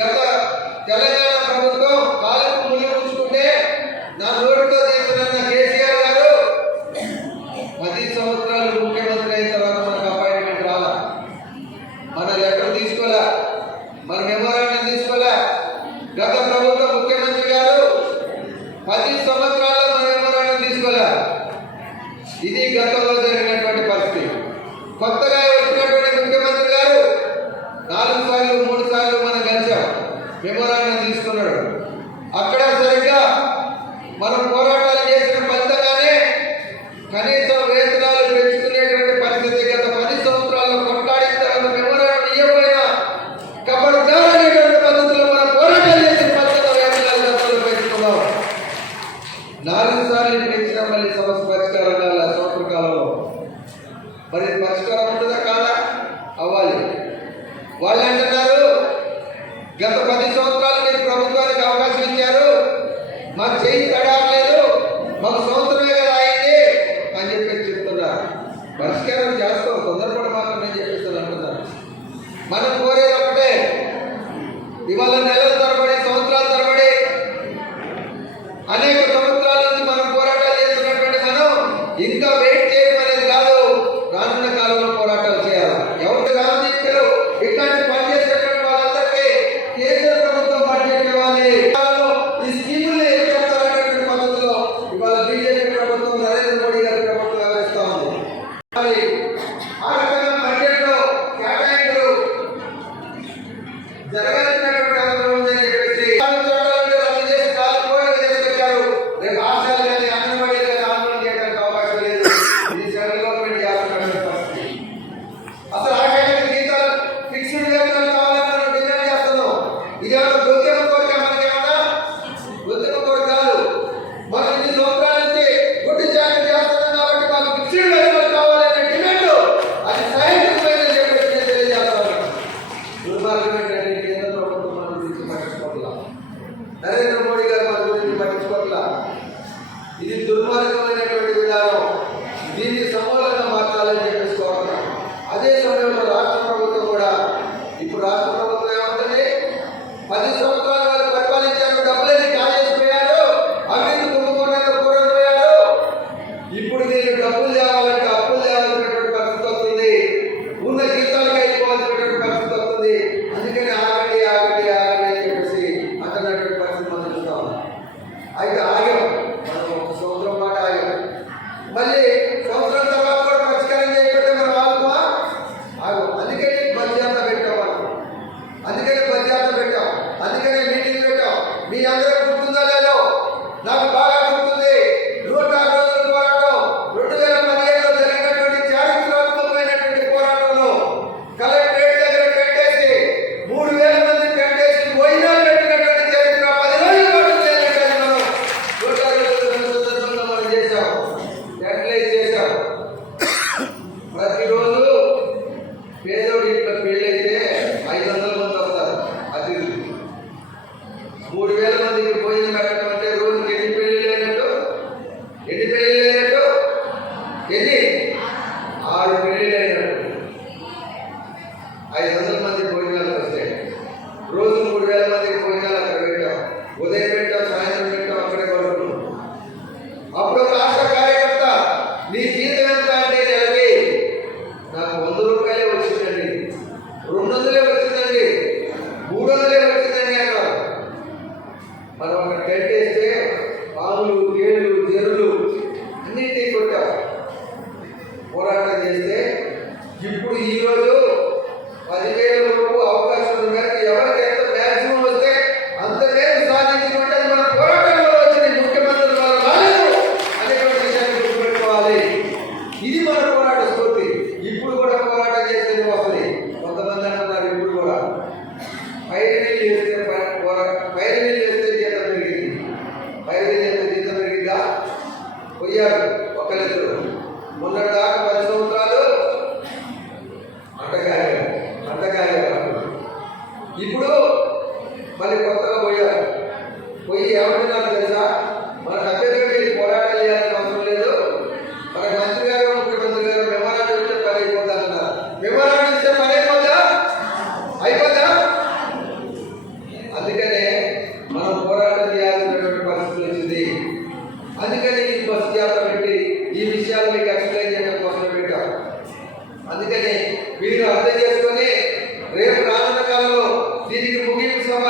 గత తెలంగాణ ప్రభుత్వం కాలుకు ముళ్ళు ఉంచుకుంటే నా నోటితో తీసుకున్న కేసీఆర్ గారు 10 సంవత్సరాలు ముఖ్యమంత్రి అయిన తర్వాత మనకు అపాయింట్మెంట్ రాలా, మన లెటర్ తీసుకోలే, మన మెమోరాండం తీసుకోలే. గత ప్రభుత్వ ముఖ్యమంత్రి గారు 10 సంవత్సరాల్లో మన మెమోరాండం తీసుకోలే. ఇది గతంలో జరిగినటువంటి పరిస్థితి. కొత్తగా వచ్చినటువంటి ముఖ్యమంత్రి గారు 4 సార్లు 3 సార్లు మనం కలిసాం, మెమోరాండం తీసుకున్నాడు. అక్కడ సరిగ్గా మనం పోరాటాలు చేసిన ఫలితంగానే కనీసం వేతనాలు పెంచుకునేటువంటి పరిస్థితి. గత 10 సంవత్సరాల్లో కొట్లాడిన తర్వాత మెమోరాండం ఇవ్వకపోయినా కబడ్దార్ అనేటువంటి పద్ధతిలో మనం పోరాటాలు చేసిన ఫలితంగా వేతనాలు పెంచుకున్నాం. 4 సార్లు పెంచిన మళ్ళీ సమస్య పరిష్కారం కాల సంవత్సర కాలంలో. మరి పరిష్కారం ఉంటుందా కాదా? అవ్వాలి. వాళ్ళు అంటున్నారు, గత 10 సంవత్సరాలు మీరు ప్రభుత్వానికి అవకాశం ఇచ్చారు, మాకు చేయి తడలేదు, మాకు సంవత్సరమే కదా అయింది అని చెప్పేసి చెప్తున్నారు. పరిష్కారం చేస్తాం, తొందరపడి మాత్రమే చెప్పేస్తారు అంటున్నారు. మనం కోరేది ఒకటే, ఇవాళ నెలల తరబడి సంవత్సరాల తరబడి అనేక సంవత్సరాల నుంచి మనం పోరాటాలు చేస్తున్నటువంటి మనం ఇంకా వెయిట్ చేయడం అనేది కాదు, రానున్న కాలంలో పోరాటాలు చేయాలి. ఎవరికి రాజకీయాలు ఇట్లాంటి పని చేసేటువంటి వాళ్ళందరికీ కేంద్ర ప్రభుత్వం బడ్జెట్ ఇవ్వాలి. ఈ స్కీములు ఏం చేస్తారనేటువంటి పద్ధతిలో ఇవాళ బీజేపీ ప్రభుత్వం, నరేంద్ర మోడీ గారి ప్రభుత్వం వ్యవహరిస్తా ఉంది. ఆ రకంగా బడ్జెట్ లో కేటాయింపులు జరగాల్సినటువంటి అవసరం ఉందని చెప్పేసి రద్దు చేసి కాలుకోవడానికి తీసుకొచ్చారు. రేపు ఆశాలు కానీ అంగన్వాడీ కానీ ఆందోళన చేయడానికి అవకాశం లేదు. ఇది సెంట్రల్ గవర్నమెంట్ చేస్తున్నటువంటి పరిస్థితి. అసలు ఆశాలకు జీతాలు ఫిక్స్డ్ వేతనాలు కావాలని మనం డిమాండ్ చేస్తున్నాం. ఇదేమన్నా గొంతెమ్మ కోరిక? మనకేమన్నా గొంతెమ్మ కోరిక కాదు. మనం ఇన్ని సంవత్సరాల నుంచి గుడ్డి చాకరీ చేస్తున్నాం కాబట్టి మాకు ఫిక్స్డ్ వేతనాలు కావాలనే డిమాండ్ అది సైనికమైనదని చెప్పేసి నేను తెలియజేస్తాను. దుర్మార్గం ఏంటంటే కేంద్ర ప్రభుత్వం మన గురించి పట్టించుకోవట్లా, నరేంద్ర మోడీ గారు మన గురించి పట్టించుకోవట్లా. ఇది దుర్మార్గమైనటువంటి విధానం. దీన్ని సమూలంగా మార్చాలని చెప్పేసి కోరుతున్నాం. అదే సమయంలో రాష్ట్ర ప్రభుత్వం కూడా, ఇప్పుడు రాష్ట్ర ప్రభుత్వం ఏమంటుంది, 10 సంవత్సరాల వరకు పరిపాలించారు, డబ్బులన్నీ కాజేసిపోయారు, అవినీతి కుంభకోణాలు కూరపోయారు. ఇప్పుడు నేను డబ్బులు తేవాలంటే అప్పులు తేవాల్సినటువంటి పరిస్థితి వస్తుంది, ఉన్న జీతాలకు అయిపోవాల్సినటువంటి పరిస్థితి వస్తుంది. అందుకని ఆగండి ఆగండి ఆగండి అని చెప్పేసి అంటున్నటువంటి పరిస్థితి మనం చూస్తాం. అయితే ఆగాం, మనం 1 సంవత్సరం పాటు ఆగాం. మళ్ళీ సంవత్సరం తర్వాత కూడా పరిష్కారం చేయకపోతే మనం ఆగుతామా? ఆగం. అందుకని బడ్జెట్ పెట్టాం మనం, అందుకని బడ్జెట్ పెట్టాం, అందుకని మీటింగ్ పెట్టాం. మీ అందరూ గుర్తుందా లేదో? నాకు బాగా గుర్తుంది. 106 రోజుల పోరాటం 2015లో జరిగినటువంటి చారిత్రాత్మకమైనటువంటి పోరాటంలో కలెక్టరేట్ దగ్గర పెట్టేసి 3000 మంది పెట్టేసి భోజనాలు పెట్టినటువంటి చరిత్ర 10 రోజుల పాటు చేయాలంటే మనం 106 రోజుల సందర్భంగా మనం చేశాం, ఎట్లయితే చేశాం. ప్రతిరోజు పేదోడి ఇంట్లో పెళ్ళైతే 500 మంది వస్తారు అతిథులు. 3000 మందికి భోజనం పెట్టడం అంటే రోజుకి ఎన్ని పెళ్ళిళ్ళు అయినట్టు? ఎన్ని పెళ్ళిళ్ళు అయినట్టు? ఎన్ని? 6 పెళ్ళిళ్ళు అయినట్టు. 500 మంది భోజనాలు వస్తాయి. రోజు 3000 మందికి భోజనాలు అక్కడ పెట్టాం. ఉదయం పెట్టాం, సాయంత్రం పెట్టాం, అక్కడే పడుకున్నాం. అప్పుడు ఒక రాష్ట్ర కార్యకర్త, నీ జీతం ఎంత అంటే నెలకి నాకు 100 రూపాయలే వచ్చిందండి, 200 వచ్చిందండి, 300 వచ్చిందండి అన్నారు. మనం అక్కడ టెంట్ వేస్తే పాములు, తేళ్లు, జరులు అన్నింటినీ కొట్టాం, పోరాటం చేస్తే. ఇప్పుడు ఈరోజు 10,000 రూపాయలు అవకాశం ఉన్న మేరకు ఎవరికి ఎంత మ్యాక్సిమం వస్తే అంత మేరకు సాధించినట్టు అది మన పోరాటంలో వచ్చింది. ముఖ్యమంత్రి ద్వారా రాలేదు అనేటువంటి విషయాన్ని గుర్తుపెట్టుకోవాలి. ఇది మన పోరాట స్ఫూర్తి. ఇప్పుడు కూడా పోరాటం చేసేది వస్తుంది. కొంతమంది అంటున్నారు ఇప్పుడు కూడా పైరువీళ్ళు వేస్తే జీతం పెరిగింది. పైరువీళ్ళు వేస్తే జీతం పెరిగిందా? పోయారు ఒకరిద్దరు. మొన్నటి దాకా 10 సంవత్సరాలు దీనికి ముగింపు సభ